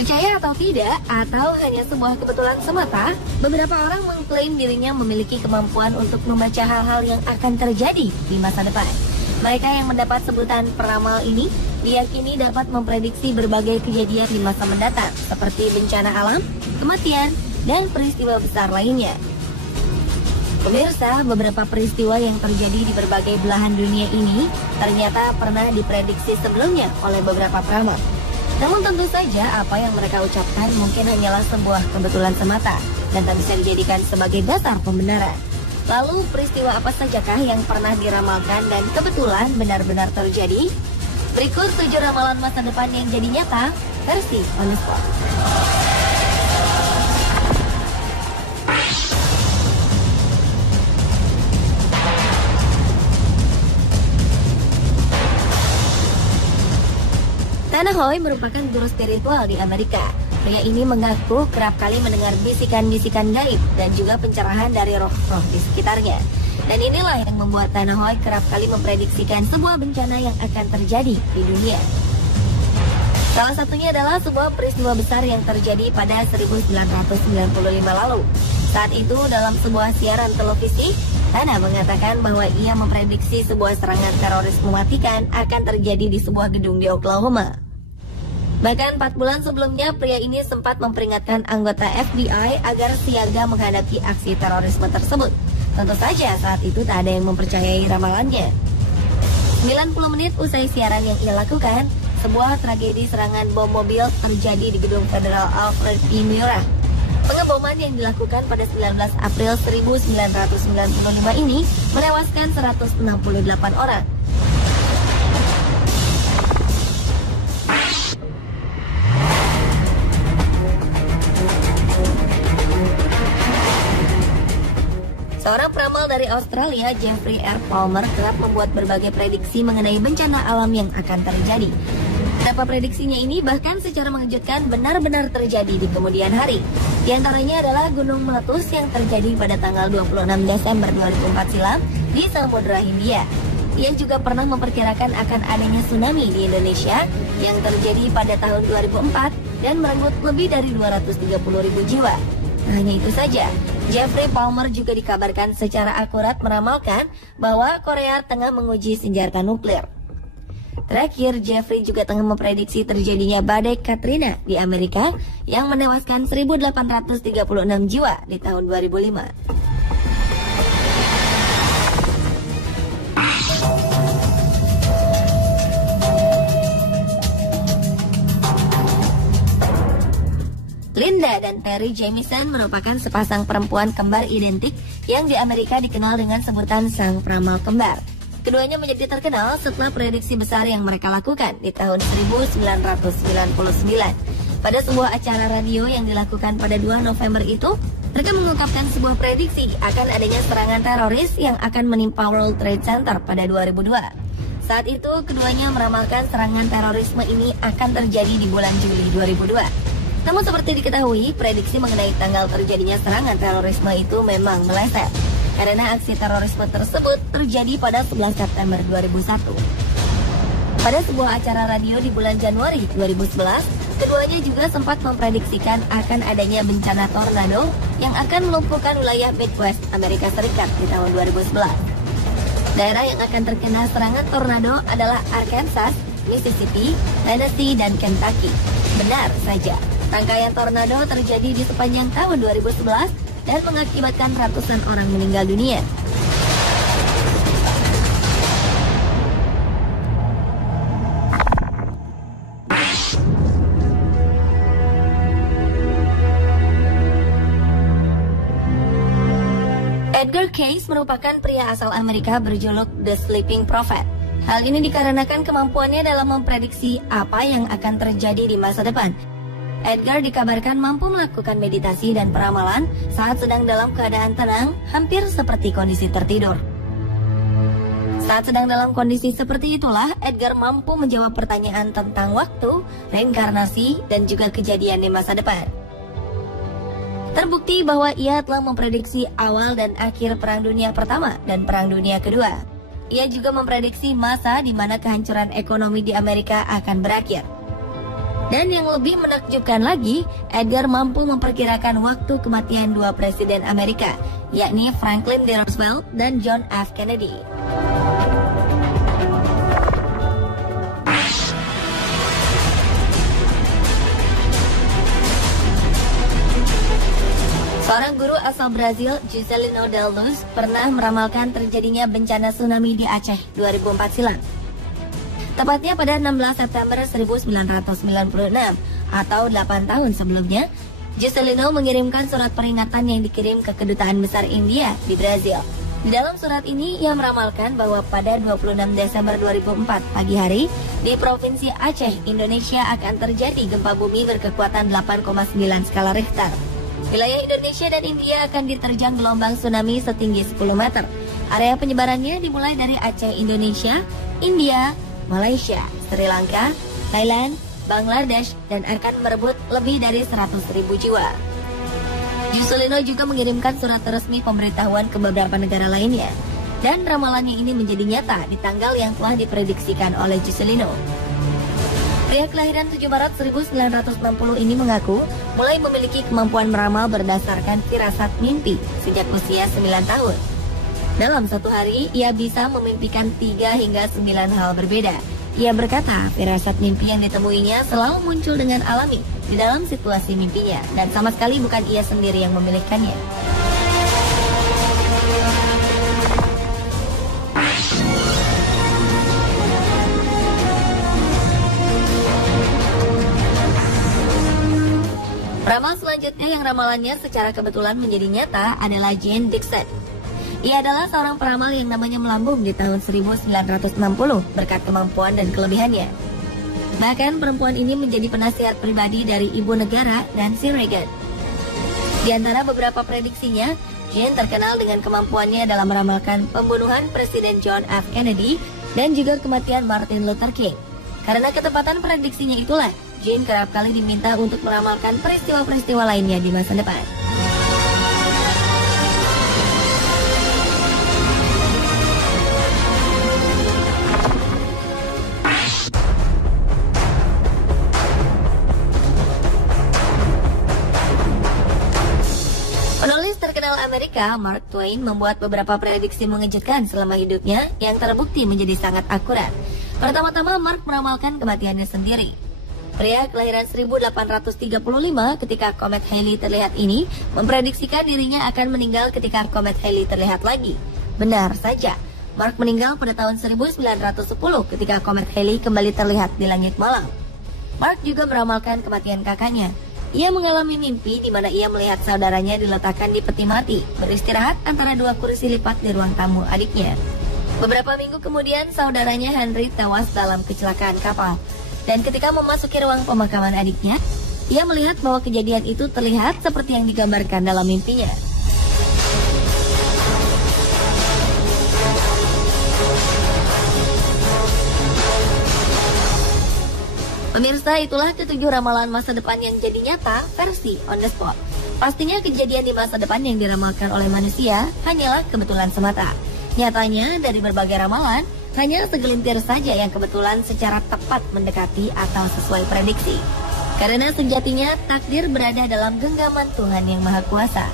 Percaya atau tidak, atau hanya sebuah kebetulan semata, beberapa orang mengklaim dirinya memiliki kemampuan untuk membaca hal-hal yang akan terjadi di masa depan. Mereka yang mendapat sebutan peramal ini diyakini dapat memprediksi berbagai kejadian di masa mendatang, seperti bencana alam, kematian, dan peristiwa besar lainnya. Pemirsa, beberapa peristiwa yang terjadi di berbagai belahan dunia ini ternyata pernah diprediksi sebelumnya oleh beberapa peramal. Namun tentu saja apa yang mereka ucapkan mungkin hanyalah sebuah kebetulan semata dan tak bisa dijadikan sebagai dasar pembenaran. Lalu peristiwa apa sajakah yang pernah diramalkan dan kebetulan benar-benar terjadi? Berikut 7 ramalan masa depan yang jadi nyata versi On The Spot. Tanahoy merupakan guru spiritual di Amerika. Pria ini mengaku kerap kali mendengar bisikan-bisikan gaib dan juga pencerahan dari roh-roh di sekitarnya. Dan inilah yang membuat Tanahoy kerap kali memprediksikan sebuah bencana yang akan terjadi di dunia. Salah satunya adalah sebuah peristiwa besar yang terjadi pada 1995 lalu. Saat itu dalam sebuah siaran televisi, Tana mengatakan bahwa ia memprediksi sebuah serangan teroris mematikan akan terjadi di sebuah gedung di Oklahoma. Bahkan 4 bulan sebelumnya, pria ini sempat memperingatkan anggota FBI agar siaga menghadapi aksi terorisme tersebut. Tentu saja saat itu tak ada yang mempercayai ramalannya. 90 menit usai siaran yang ia lakukan, sebuah tragedi serangan bom mobil terjadi di gedung Federal Alfred P. Murrah. Pengeboman yang dilakukan pada 19 April 1995 ini menewaskan 168 orang. Seorang peramal dari Australia, Jeffrey R. Palmer, kerap membuat berbagai prediksi mengenai bencana alam yang akan terjadi. Beberapa prediksinya ini bahkan secara mengejutkan benar-benar terjadi di kemudian hari. Di antaranya adalah gunung meletus yang terjadi pada tanggal 26 Desember 2004 silam di Samudra Hindia. Ia juga pernah memperkirakan akan adanya tsunami di Indonesia yang terjadi pada tahun 2004 dan merenggut lebih dari 230.000 jiwa. Nah, hanya itu saja, Jeffrey Palmer juga dikabarkan secara akurat meramalkan bahwa Korea tengah menguji senjata nuklir. Terakhir, Jeffrey juga tengah memprediksi terjadinya badai Katrina di Amerika yang menewaskan 1.836 jiwa di tahun 2005. Linda dan Terry Jamison merupakan sepasang perempuan kembar identik yang di Amerika dikenal dengan sebutan sang peramal kembar. Keduanya menjadi terkenal setelah prediksi besar yang mereka lakukan di tahun 1999. Pada sebuah acara radio yang dilakukan pada 2 November itu, mereka mengungkapkan sebuah prediksi akan adanya serangan teroris yang akan menimpa World Trade Center pada 2002. Saat itu, keduanya meramalkan serangan terorisme ini akan terjadi di bulan Juli 2002. Namun seperti diketahui, prediksi mengenai tanggal terjadinya serangan terorisme itu memang meleset, karena aksi terorisme tersebut terjadi pada 11 September 2001. Pada sebuah acara radio di bulan Januari 2011, keduanya juga sempat memprediksikan akan adanya bencana tornado yang akan melumpuhkan wilayah Midwest Amerika Serikat di tahun 2011. Daerah yang akan terkena serangan tornado adalah Arkansas, Mississippi, Tennessee, dan Kentucky. Benar saja, rangkaian tornado terjadi di sepanjang tahun 2011 dan mengakibatkan ratusan orang meninggal dunia. Edgar Cayce merupakan pria asal Amerika berjuluk The Sleeping Prophet. Hal ini dikarenakan kemampuannya dalam memprediksi apa yang akan terjadi di masa depan. Edgar dikabarkan mampu melakukan meditasi dan peramalan saat sedang dalam keadaan tenang, hampir seperti kondisi tertidur. Saat sedang dalam kondisi seperti itulah, Edgar mampu menjawab pertanyaan tentang waktu, reinkarnasi, dan juga kejadian di masa depan. Terbukti bahwa ia telah memprediksi awal dan akhir Perang Dunia Pertama dan Perang Dunia Kedua. Ia juga memprediksi masa di mana kehancuran ekonomi di Amerika akan berakhir. Dan yang lebih menakjubkan lagi, Edgar mampu memperkirakan waktu kematian dua presiden Amerika, yakni Franklin D. Roosevelt dan John F. Kennedy. Seorang guru asal Brazil, Juscelino Del Luz, pernah meramalkan terjadinya bencana tsunami di Aceh 2004 silam. Tepatnya pada 16 September 1996 atau 8 tahun sebelumnya, Juscelino mengirimkan surat peringatan yang dikirim ke Kedutaan Besar India di Brazil. Di dalam surat ini, ia meramalkan bahwa pada 26 Desember 2004 pagi hari, di Provinsi Aceh, Indonesia akan terjadi gempa bumi berkekuatan 8,9 skala Richter. Wilayah Indonesia dan India akan diterjang gelombang tsunami setinggi 10 meter. Area penyebarannya dimulai dari Aceh, Indonesia, India, Malaysia, Sri Lanka, Thailand, Bangladesh, dan akan merebut lebih dari 100.000 jiwa. Juscelino juga mengirimkan surat resmi pemberitahuan ke beberapa negara lainnya, dan ramalannya ini menjadi nyata di tanggal yang telah diprediksikan oleh Juscelino. Pria kelahiran 7 Maret 1960 ini mengaku mulai memiliki kemampuan meramal berdasarkan firasat mimpi sejak usia 9 tahun. Dalam satu hari, ia bisa memimpikan 3 hingga 9 hal berbeda. Ia berkata, firasat mimpi yang ditemuinya selalu muncul dengan alami di dalam situasi mimpinya, dan sama sekali bukan ia sendiri yang memilihkannya. Ramal selanjutnya yang ramalannya secara kebetulan menjadi nyata adalah Jane Dixon. Ia adalah seorang peramal yang namanya melambung di tahun 1960 berkat kemampuan dan kelebihannya. Bahkan perempuan ini menjadi penasihat pribadi dari ibu negara Nancy Reagan. Di antara beberapa prediksinya, Jane terkenal dengan kemampuannya dalam meramalkan pembunuhan Presiden John F. Kennedy dan juga kematian Martin Luther King. Karena ketepatan prediksinya itulah, Jane kerap kali diminta untuk meramalkan peristiwa-peristiwa lainnya di masa depan. Penulis terkenal Amerika, Mark Twain, membuat beberapa prediksi mengejutkan selama hidupnya yang terbukti menjadi sangat akurat. Pertama-tama, Mark meramalkan kematiannya sendiri. Pria kelahiran 1835 ketika komet Halley terlihat ini memprediksikan dirinya akan meninggal ketika komet Halley terlihat lagi. Benar saja, Mark meninggal pada tahun 1910 ketika komet Halley kembali terlihat di langit malam. Mark juga meramalkan kematian kakaknya. Ia mengalami mimpi di mana ia melihat saudaranya diletakkan di peti mati, beristirahat antara dua kursi lipat di ruang tamu adiknya. Beberapa minggu kemudian, saudaranya Henry tewas dalam kecelakaan kapal. Dan ketika memasuki ruang pemakaman adiknya, ia melihat bahwa kejadian itu terlihat seperti yang digambarkan dalam mimpinya. Pemirsa, itulah ketujuh ramalan masa depan yang jadi nyata versi on the spot. Pastinya kejadian di masa depan yang diramalkan oleh manusia hanyalah kebetulan semata. Nyatanya dari berbagai ramalan, hanya segelintir saja yang kebetulan secara tepat mendekati atau sesuai prediksi. Karena sejatinya takdir berada dalam genggaman Tuhan yang Maha Kuasa.